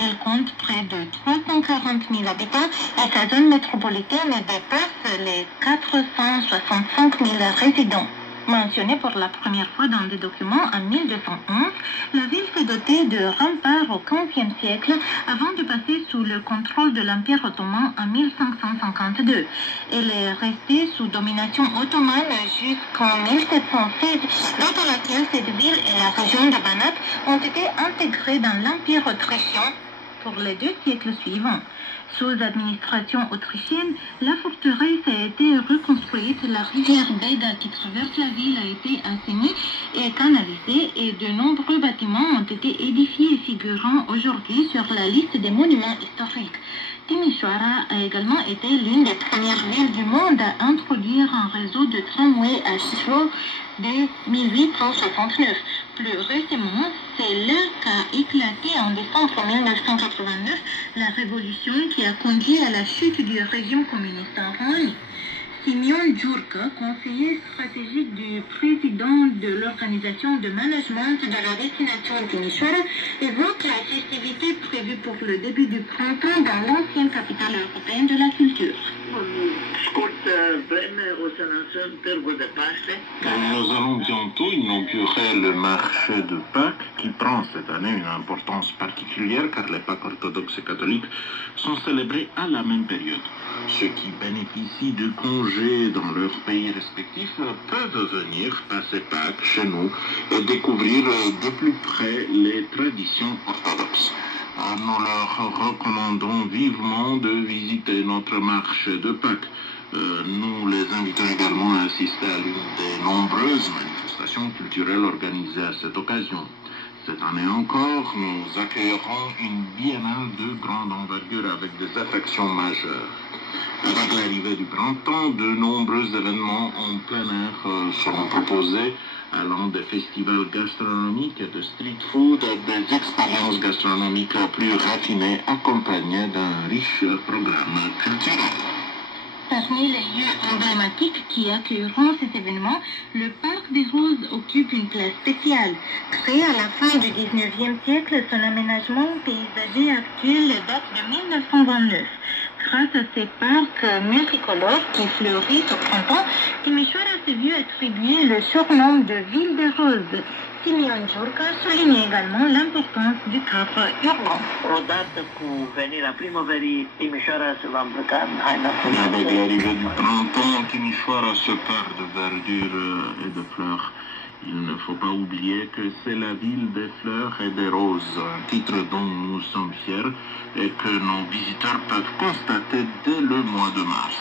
Elle compte près de 340 000 habitants et sa zone métropolitaine dépasse les 465 000 résidents. Mentionnée pour la première fois dans des documents en 1211, la ville s'est dotée de remparts au XVe siècle avant de passer sous le contrôle de l'Empire ottoman en 1552. Elle est restée sous domination ottomane jusqu'en 1716, date à laquelle cette ville et la région de Banat ont été intégrées dans l'Empire autrichien pour les 2 siècles suivants. Sous administration autrichienne, la forteresse a été reconstruite, la rivière Beda qui traverse la ville a été assainie et canalisée et de nombreux bâtiments ont été édifiés figurant aujourd'hui sur la liste des monuments historiques. Timișoara a également été l'une des premières villes du monde à introduire un réseau de tramway à chaud dès 1869. Plus récemment, c'est là qu'a éclaté en décembre 1989 la révolution qui a conduit à la chute du régime communiste en Roumanie. Simeon Giurcă, conseiller stratégique du président de l'organisation de management de la destination Timișoara, évoque la festivité prévue pour le début du printemps dans l'ancienne capitale européenne de la culture. Nous allons bientôt inaugurer le marché de Pâques qui prend cette année une importance particulière car les Pâques orthodoxes et catholiques sont célébrées à la même période. Ceux qui bénéficient de congés dans leur pays respectif peuvent venir passer Pâques chez nous et découvrir de plus près les traditions orthodoxes. Nous leur recommandons vivement de visiter notre marché de Pâques. Nous les invitons également à assister à l'une des nombreuses manifestations culturelles organisées à cette occasion. Cette année encore, nous accueillerons une biennale de grande envergure avec des attractions majeures. Avec l'arrivée du printemps, de nombreux événements en plein air seront proposés, allant des festivals gastronomiques et de street food à des expériences gastronomiques plus raffinées accompagnées d'un riche programme culturel. Parmi les lieux emblématiques qui accueilleront cet événement, le Parc des Roses occupe une place spéciale. Créé à la fin du 19e siècle, son aménagement paysager actuel date de 1929. Grâce à ces parcs multicolores qui fleurissent au printemps, Timișoara s'est vu attribuer le surnom de Ville des Roses. Simeon Giurcă souligne également l'importance du cadre urbain. Odată cu venirea primăverii, Timișoara se va îmbrăca în haina frumoasă. Avec l'arrivée du printemps, Timișoara se perd de verdure et de fleurs. Il ne faut pas oublier que c'est la ville des fleurs et des roses, un titre dont nous sommes fiers et que nos visiteurs peuvent constater dès le mois de mars.